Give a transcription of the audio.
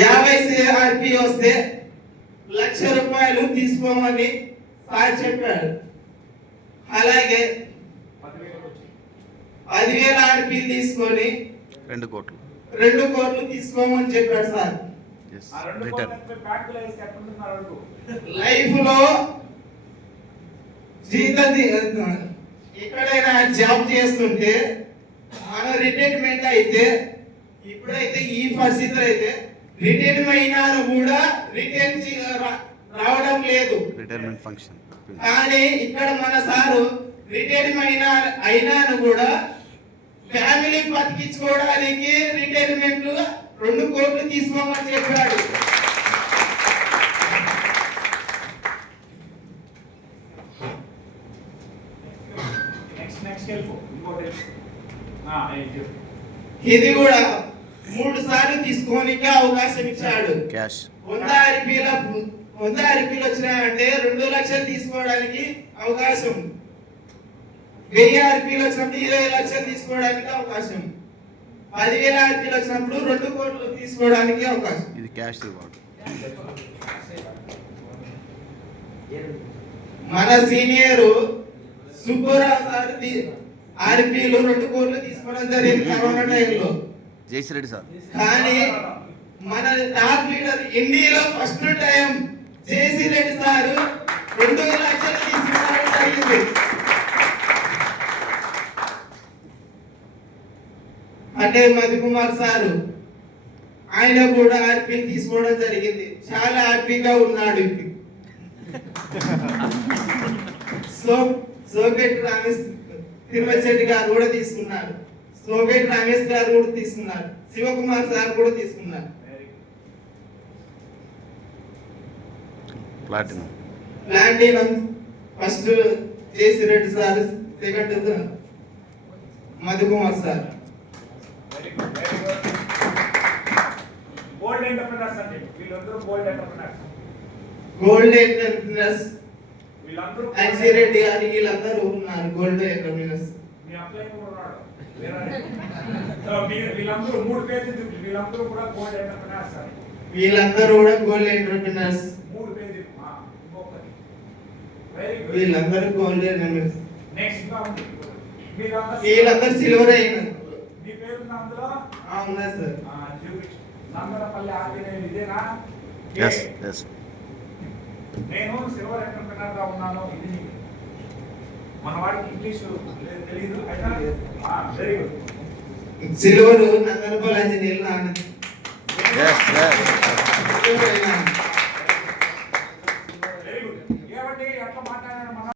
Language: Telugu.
50 ఆర్పి వస్తే 1,00,000 రూపాయలు తీసుకోమని సార్ చెప్పాడు. అలాగే 10,000 ఆర్పి తీసుకొని 2 కోట్లు తీసుకోమని చెప్పాడు సార్. లైఫ్ లో ఎక్కడైనా జాబ్ చేస్తుంటే మన రిటైర్మెంట్ అయితే ఇప్పుడైతే ఈ పరిస్థితులు అయితే రిటైర్మెంట్ అయినా కూడా రావడం లేదు రిటైర్మెంట్ ఫంక్షన్. కానీ ఇక్కడ మన సారు రిటైర్మెంట్ అయినాను కూడా ఫ్యామిలీ బతికించుకోవడానికి రిటైర్మెంట్ 2 కోట్లు తీసుకోమని చెప్పాడు. ఇది కూడా 3 సార్లు తీసుకోనికి అవకాశం ఇచ్చాడు. 100 ఆర్పీలు వచ్చినాయంటే 2 లక్షలు తీసుకోవడానికి అవకాశం. 1000 ఆర్పీలు వచ్చినప్పుడు 20 లక్షలు తీసుకోవడానికి అవకాశం. 10,000 ఆర్పీలు వచ్చినప్పుడు 2 కోట్లు తీసుకోవడానికి అవకాశం. ఇది క్యాష్ రివార్డ్. మన సీనియర్ సుబ్బరావు సార్ ఆర్పీలు 2 కోట్లు తీసుకోవడం జరిగింది కరోనా టైంలో. జయశ్రెడ్డి సార్. కానీ మన టాప్ లీడర్ ఇండియాలో ఫస్ట్ టైం జయశ్రెడ్డి సార్ 2 లక్షలు తీసుకోవడం జరిగింది. అంటే మధుకుమార్ సారు ఆయన కూడా ఆర్పీని తీసుకోవడం జరిగింది. చాలా హ్యాపీగా ఉన్నాడు. సోగెట్ రమేష్ తిరుమలశెట్టి గారు కూడా తీసుకున్నారు. సోగెట్ రమేష్ గారు కూడా తీసుకున్నారు. శివకుమార్ సార్ కూడా తీసుకున్నారు. Platinum first Jayashreddy sir, second Madhukumar sir. Gold entrepreneurs అంటే వీళ్ళందరూ గోల్డ్ ఎంటర్‌ప్రెన్యూర్స్. వీళ్ళందరూ అంజిరెడ్డి గారి వీళ్ళందరూ ఉన్నారు గోల్డ్ ఎంటర్‌ప్రెన్యూర్స్. మీ అప్లై కూడా ఉన్నాడు. వీళ్ళందరూ 3 పేజీలు వీళ్ళందరూ కూడా గోల్డ్ ఎంటర్‌ప్రెన్యూర్స్. వీళ్ళందరూ కూడా గోల్డ్ ఎంటర్‌ప్రెన్యూర్స్. 3 పేజీలు. ఇంకొకటి వెరీ గుడ్. వీళ్ళందరూ గోల్డ్ ఎంటర్‌ప్రెన్యూర్స్. నెక్స్ట్ ఉంది. వీళ్ళందరూ సిల్వర్ అయినారు. మీ పేరు ఉందా అందులో? ఉన్నా సార్. నందనపల్లి ఆర్గనైజేషన్ ఇదేనా? yes. నేను సిల్వర్ ఎంటర్‌ప్రెన్యూర్ గా ఉన్నాను. ఇది మన వాడికి ఇంగ్లీష్ తెలియదు అయినా వెరీ గుడ్. సిల్వర్ నందనపల్లి ఇంజనీర్ నాన్న. Very good. ఏమండి అట్లా మాట్లాడారు